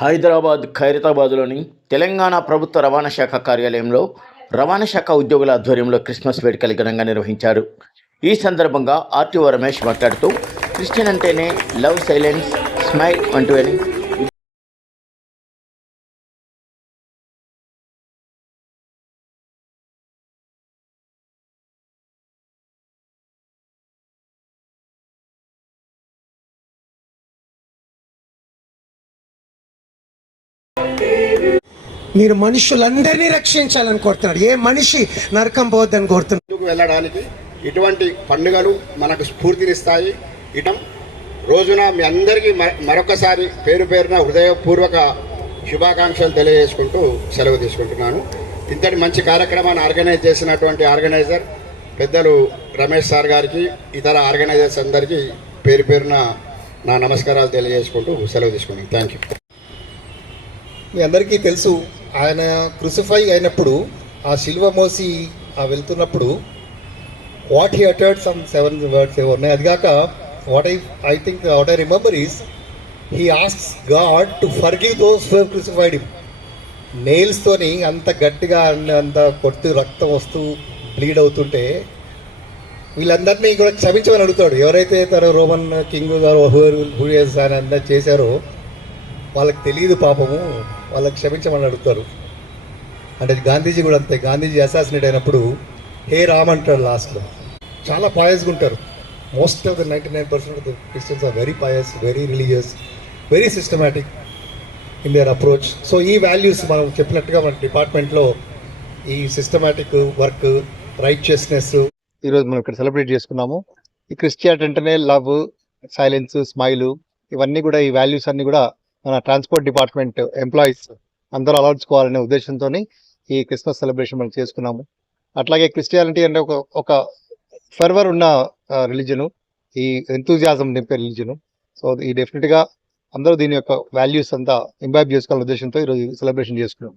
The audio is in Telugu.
హైదరాబాద్ ఖైరతాబాద్లోని తెలంగాణ ప్రభుత్వ రవాణా శాఖ కార్యాలయంలో రవాణా శాఖ ఉద్యోగుల ఆధ్వర్యంలో క్రిస్మస్ వేడుకలు ఘనంగా నిర్వహించారు. ఈ సందర్భంగా ఆర్టీఓ రమేష్ మాట్లాడుతూ క్రిస్టియన్ అంటేనే లవ్ సైలెన్స్ స్మైల్ అంటూ మీరు మనుషులందరినీ రక్షించాలని కోరుతున్నాడు. ఏ మనిషి నరకం పోవద్దని కోరుతున్నాడు. ముందుకు వెళ్ళడానికి ఇటువంటి పండుగలు మనకు స్ఫూర్తినిస్తాయి. ఇటం రోజున మీ అందరికీ మరొకసారి పేరు పేరున హృదయపూర్వక శుభాకాంక్షలు తెలియజేసుకుంటూ సెలవు తీసుకుంటున్నాను. ఇంతటి మంచి కార్యక్రమాన్ని ఆర్గనైజ్ చేసినటువంటి ఆర్గనైజర్ పెద్దలు రమేష్ సార్ గారికి ఇతర ఆర్గనైజర్స్ అందరికీ పేరు పేరున నా నమస్కారాలు తెలియజేసుకుంటూ సెలవు తీసుకున్నాను. Thank you. మీ అందరికీ తెలుసు ఆయన క్రూసిఫై అయినప్పుడు ఆ శిల్వ మోసి ఆ వెళ్తున్నప్పుడు what he uttered some seven words ఏవో ఉన్నాయి. అది కాక what I I think what I remember is he asks God to forgive those who crucified him నెయిల్స్తోని అంత గట్టిగా అంత కొడుతూ రక్తం వస్తూ బ్లీడ్ అవుతుంటే వీళ్ళందరినీ కూడా క్షమించమని అడుగుతాడు. ఎవరైతే తన రోమన్ కింగ్ గారు హ్యూయస్ ఆయన అందరు చేశారో వాళ్ళకి తెలియదు పాపము వాళ్ళకి క్షమించమని అడుగుతారు. అంటే గాంధీజీ కూడా అంతే. గాంధీజీ అసాసినేట్ అయినప్పుడు హే రామ్ అంటాడు లాస్ట్లో చాలా పాయస్గా ఉంటారు most of the ninety nine percent of the Christians are very pious very religious very systematic in their approach so ఈ వాల్యూస్ మనం చెప్పినట్టుగా మన డిపార్ట్మెంట్లో ఈ సిస్టమేటిక్ వర్క్ రైచియస్నెస్ ఈరోజు మనం ఇక్కడ సెలబ్రేట్ చేసుకున్నాము. ఈ క్రిస్టియాట్ అంటేనే లవ్ సైలెన్స్ స్మైల్ ఇవన్నీ కూడా ఈ వాల్యూస్ అన్నీ కూడా మన ట్రాన్స్పోర్ట్ డిపార్ట్మెంట్ ఎంప్లాయీస్ అందరూ అలవర్చుకోవాలనే ఉద్దేశంతో ఈ క్రిస్మస్ సెలబ్రేషన్ మనం చేసుకున్నాము. అట్లాగే క్రిస్టియానిటీ అంటే ఒక ఒక ఫర్వర్ ఉన్న రిలీజను ఈ ఎంతూజియాజం నింపే రిలీజను సో ఈ డెఫినెట్గా అందరూ దీని యొక్క వాల్యూస్ అంతా ఇంబైబ్ చేసుకోవాలనే ఉద్దేశంతో ఈరోజు సెలబ్రేషన్ చేసుకున్నాం